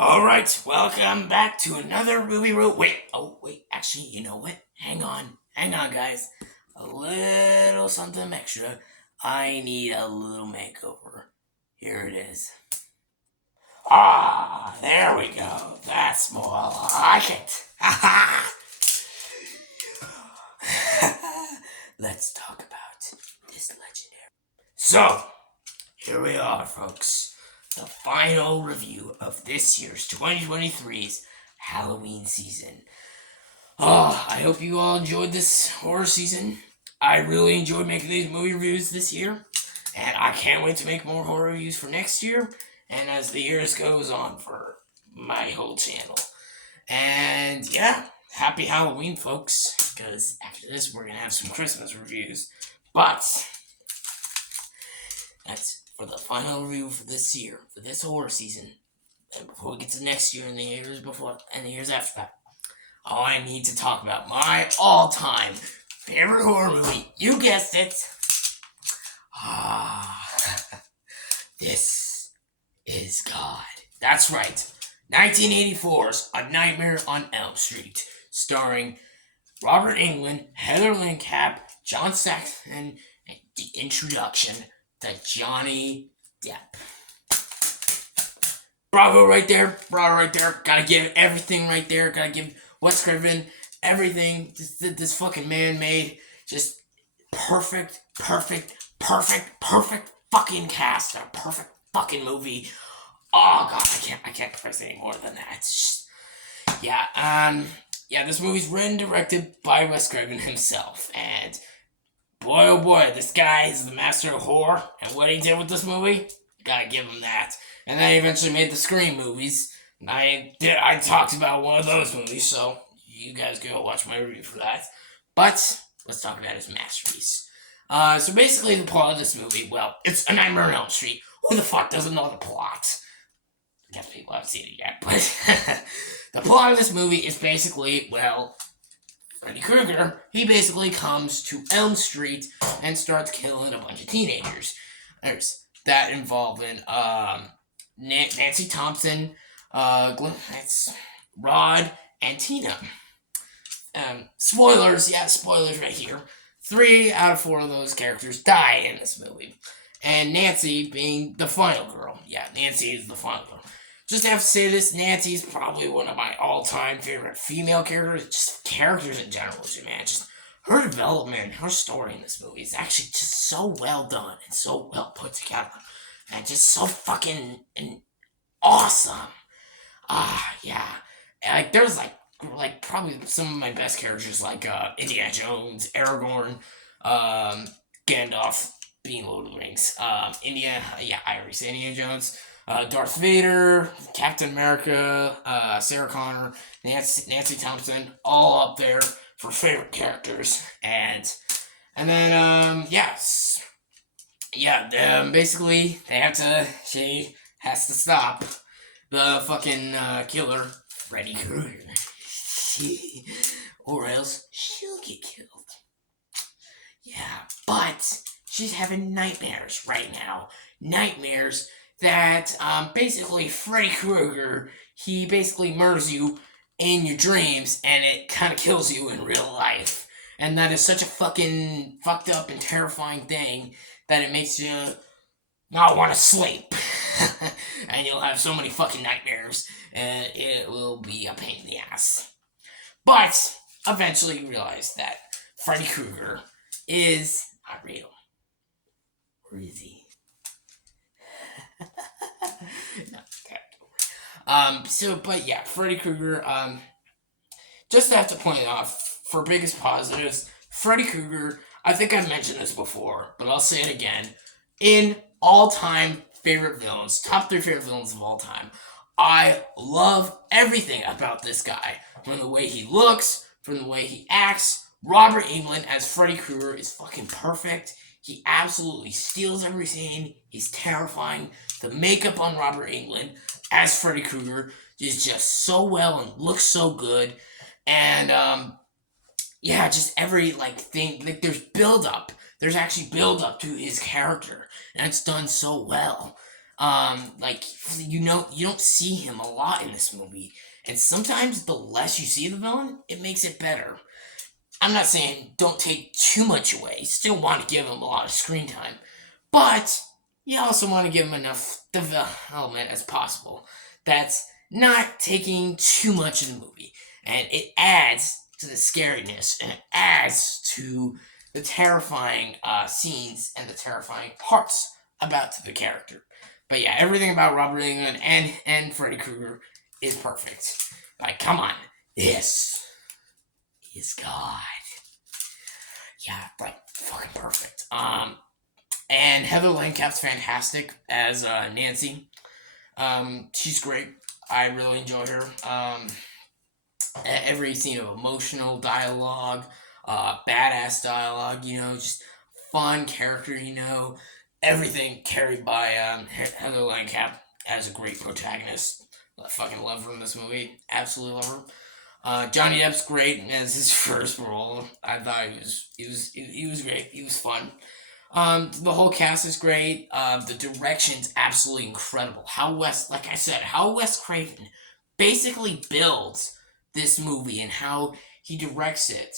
Alright, welcome back to another movie wait, actually, you know what? Hang on, guys. A little something extra. I need a little makeover. Here it is. Ah, there we go. That's more like it. Let's talk about this legendary. So, here we are, folks. The final review of this year's 2023's Halloween season. Oh, I hope you all enjoyed this horror season. I really enjoyed making these movie reviews this year, and I can't wait to make more horror reviews for next year, and as the years goes on for my whole channel. And yeah, happy Halloween, folks, because after this we're gonna have some Christmas reviews. But that's for the final review for this year, for this horror season. And before we get to next year and the years before and the years after that, I need to talk about my all-time favorite horror movie. You guessed it. This is God. That's right. 1984's A Nightmare on Elm Street, starring Robert Englund, Heather Langenkamp, John Saxon, and the introduction to Johnny Depp. Bravo right there. Gotta give everything right there. Gotta give Wes Craven everything this fucking man made. Just perfect fucking cast. A perfect fucking movie. Oh god, I can't express any more than that. It's just, yeah, this movie's written and directed by Wes Craven himself, and boy oh boy, this guy is the master of horror, and what he did with this movie, gotta give him that. And then he eventually made the Scream movies, and I talked about one of those movies, so you guys go watch my review for that. But let's talk about his masterpiece. So basically the plot of this movie, well, it's A Nightmare on Elm Street. Who the fuck doesn't know the plot? I guess people haven't seen it yet, but the plot of this movie is basically, well, Freddy Krueger, he basically comes to Elm Street and starts killing a bunch of teenagers. There's that involving Nancy Thompson, it's Rod, and Tina. Spoilers right here. 3 out of 4 of those characters die in this movie. And Nancy being the final girl. Yeah, Nancy is the final girl. Just have to say this, Nancy's probably one of my all-time favorite female characters. Just characters in general, man. Just her development, her story in this movie is actually just so well done and so well put together. And just so fucking awesome. Yeah. Like, there's like probably some of my best characters, like Indiana Jones, Aragorn, Gandalf, being Lord of the Rings, I already said Indiana Jones, Darth Vader, Captain America, Sarah Connor, Nancy Thompson, all up there for favorite characters, and then basically she has to stop the fucking killer, Freddy Krueger, or else she'll get killed. Yeah, but she's having nightmares right now. Nightmares that, basically Freddy Krueger, he basically murders you in your dreams, and it kind of kills you in real life. And that is such a fucking fucked up and terrifying thing that it makes you not want to sleep. And you'll have so many fucking nightmares, and it will be a pain in the ass. But eventually you realize that Freddy Krueger is not real. Or is he? Freddy Krueger, just have to point it off, for biggest positives, Freddy Krueger, I think I've mentioned this before, but I'll say it again, in all-time favorite villains, top 3 favorite villains of all time. I love everything about this guy, from the way he looks, from the way he acts. Robert Englund as Freddy Krueger is fucking perfect. He absolutely steals every scene. He's terrifying. The makeup on Robert Englund as Freddy Krueger is just so well and looks so good. And, just every, thing, there's build-up. There's actually build-up to his character. And it's done so well. Like, you don't see him a lot in this movie, and sometimes the less you see the villain, it makes it better. I'm not saying don't take too much away. Still want to give him a lot of screen time, but you also want to give him enough development as possible. That's not taking too much of the movie, and it adds to the scariness and it adds to the terrifying scenes and the terrifying parts about the character. But yeah, everything about Robert Englund and Freddy Krueger is perfect. Like, come on, this is God. Yeah, like fucking perfect. And Heather Langenkamp's fantastic as Nancy. She's great. I really enjoy her. Every scene of emotional dialogue, badass dialogue, just fun character, everything carried by Heather Langenkamp as a great protagonist. I fucking love her in this movie. Absolutely love her. Johnny Depp's great as his first role. I thought he was great. He was fun. The whole cast is great. The direction's absolutely incredible. How Wes Craven basically builds this movie and how he directs it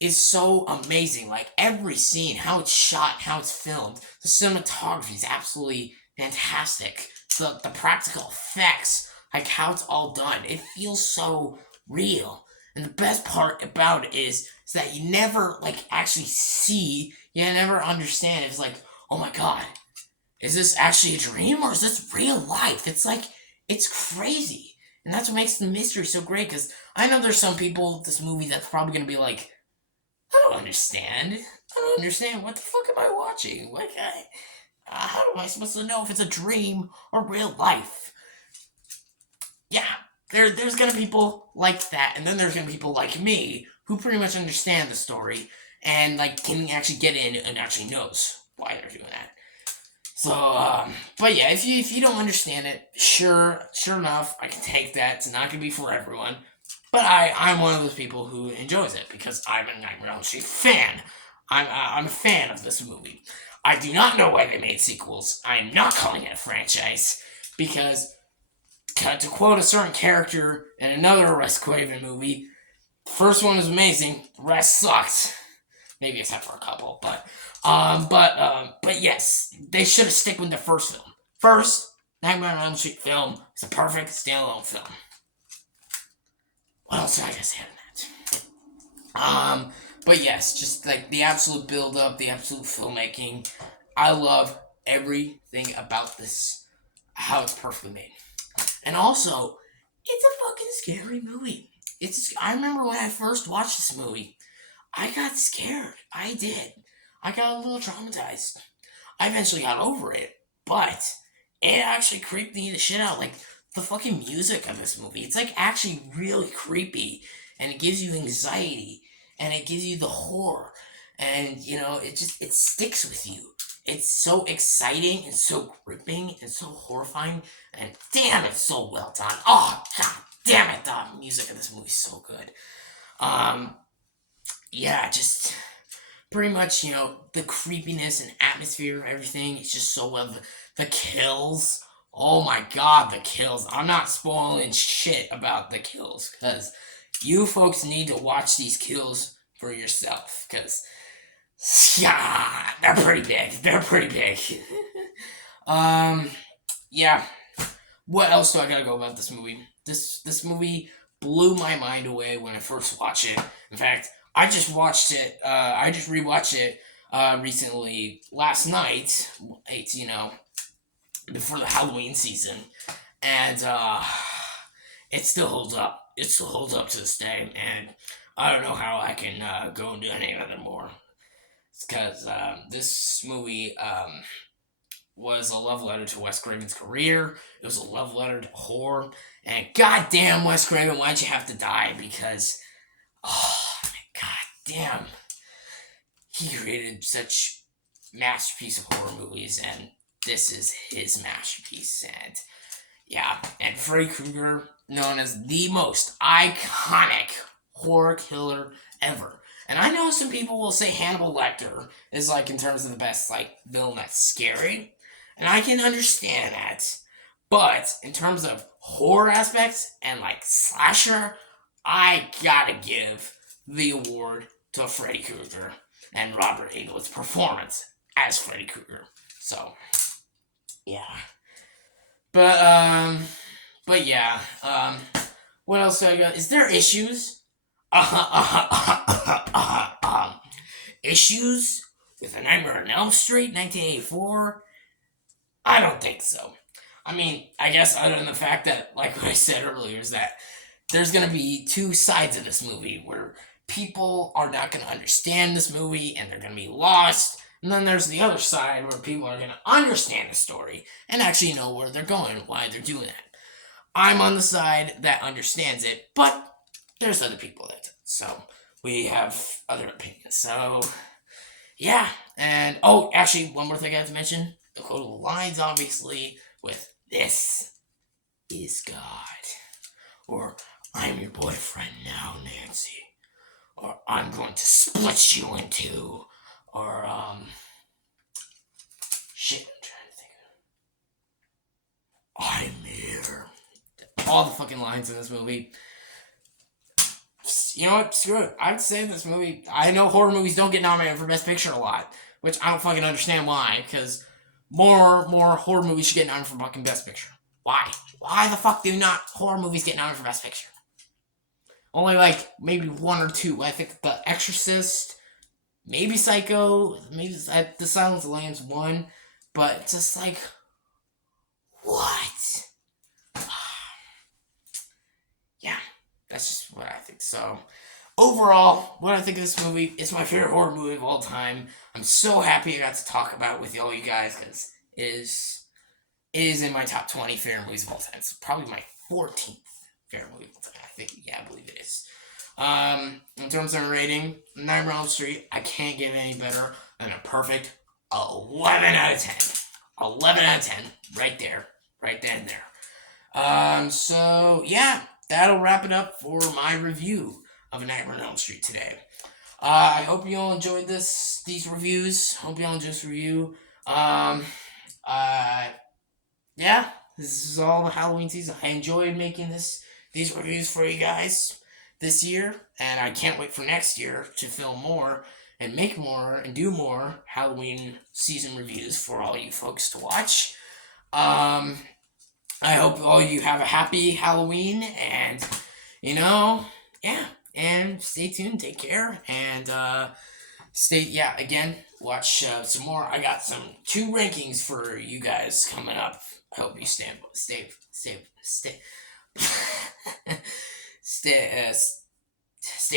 is so amazing. Like, every scene, how it's shot, how it's filmed, the cinematography is absolutely fantastic. The practical effects, like how it's all done, it feels so real. And the best part about it is that you never actually see, you never understand. It's like, oh my god, is this actually a dream or is this real life? It's crazy. And that's what makes the mystery so great, because I know there's some people with this movie that's probably going to be like, I don't understand. What the fuck am I watching? How am I supposed to know if it's a dream or real life? Yeah, there's going to be people like that, and then there's going to be people like me who pretty much understand the story and can actually get in and actually knows why they're doing that. So, but yeah, if you don't understand it, sure enough, I can take that. It's not gonna be for everyone, but I'm one of those people who enjoys it because I'm a Nightmare on Elm Street fan. I'm a fan of this movie. I do not know why they made sequels. I'm not calling it a franchise because, to quote a certain character in another Wes Craven movie, the first one was amazing, the rest sucked. Maybe except for a couple, but yes, they should have stick with the first film. First Nightmare on Elm Street film is a perfect standalone film. What else did I just say on that? But yes, just the absolute build up, the absolute filmmaking. I love everything about this, how it's perfectly made, and also it's a fucking scary movie. I remember when I first watched this movie, I got scared. I did. I got a little traumatized. I eventually got over it, but it actually creeped me the shit out. Like, the fucking music of this movie, it's actually really creepy, and it gives you anxiety, and it gives you the horror, and it sticks with you. It's so exciting and so gripping and so horrifying, and damn, it's so well done. Oh god damn it, the music of this movie is so good. Yeah, just pretty much, the creepiness and atmosphere of everything. It's just so well. The kills. Oh my god, the kills. I'm not spoiling shit about the kills, because you folks need to watch these kills for yourself, because, yeah, they're pretty big. Yeah. What else do I gotta go about this movie? This movie blew my mind away when I first watched it. In fact, I just watched it. I just rewatched it recently last night. It's before the Halloween season, and it still holds up. It still holds up to this day, and I don't know how I can go and do any of it more. It's because this movie was a love letter to Wes Craven's career. It was a love letter to horror, and goddamn, Wes Craven, why'd you have to die? Because, oh my goddamn, he created such masterpiece of horror movies, and this is his masterpiece. And yeah, and Freddy Krueger, known as the most iconic horror killer ever. And I know some people will say Hannibal Lecter is in terms of the best villain that's scary. And I can understand that. But in terms of horror aspects and like slasher, I gotta give the award to Freddy Krueger and Robert Englund's performance as Freddy Krueger. So, yeah. But yeah. What else do I got? Is there issues? Issues with A Nightmare on Elm Street, 1984? I don't think so. I mean, I guess other than the fact that, like what I said earlier, is that there's going to be two sides of this movie where people are not going to understand this movie and they're going to be lost. And then there's the other side where people are going to understand the story and actually know where they're going, why they're doing that. I'm on the side that understands it, but there's other people that don't. So we have other opinions. So, yeah. And, oh, actually, one more thing I have to mention. The quote lines, obviously, with "This is God," or "I'm your boyfriend now, Nancy," or "I'm going to split you in two," or shit, I'm trying to think. "I'm here." All the fucking lines in this movie. You know what? Screw it. I'd say this movie. I know horror movies don't get nominated for Best Picture a lot, which I don't fucking understand why. Because more horror movies should get nominated for fucking Best Picture. Why? Why the fuck do not horror movies get nominated for Best Picture? Only like maybe one or two. I think The Exorcist, maybe Psycho, maybe The Silence of the Lambs one, but just like, what? Yeah, that's just what I think. So, overall, what I think of this movie, it's my favorite horror movie of all time. I'm so happy I got to talk about it with all you guys because it is in my top 20 favorite movies of all time. It's probably my 14th favorite movie of all time. I think, yeah, I believe it is. In terms of rating, Nightmare on Elm Street, I can't give it any better than a perfect 11 out of 10. 11 out of 10, right there, right then and there. So yeah, that'll wrap it up for my review of A Nightmare on Elm Street today. I hope you all enjoyed these reviews. Hope you all enjoyed this review. Yeah, this is all the Halloween season. I enjoyed making these reviews for you guys this year, and I can't wait for next year to film more and make more and do more Halloween season reviews for all you folks to watch. I hope all you have a happy Halloween, and yeah, and stay tuned, take care, and again, watch some more. I got two rankings for you guys coming up. I hope you stay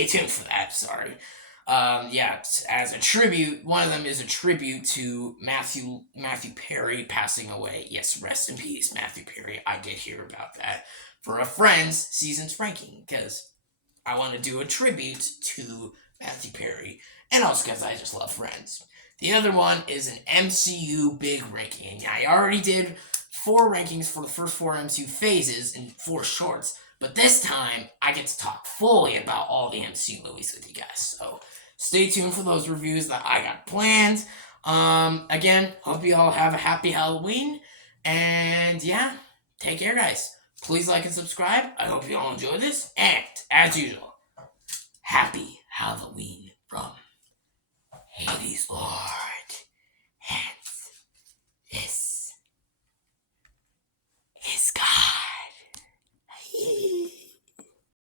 tuned for that. Sorry. As a tribute, one of them is a tribute to Matthew Perry passing away. Yes, rest in peace, Matthew Perry. I did hear about that for a Friends season's ranking because I want to do a tribute to Matthew Perry, and also because I just love Friends. The other one is an MCU big ranking. I already did 4 rankings for the first 4 MCU phases in 4 shorts, but this time I get to talk fully about all the MCU movies with you guys. So stay tuned for those reviews that I got planned. Again, hope you all have a happy Halloween, and yeah, take care, guys. Please like and subscribe. I hope you all enjoy this, and as usual, happy Halloween from Hades Lord. And this is God.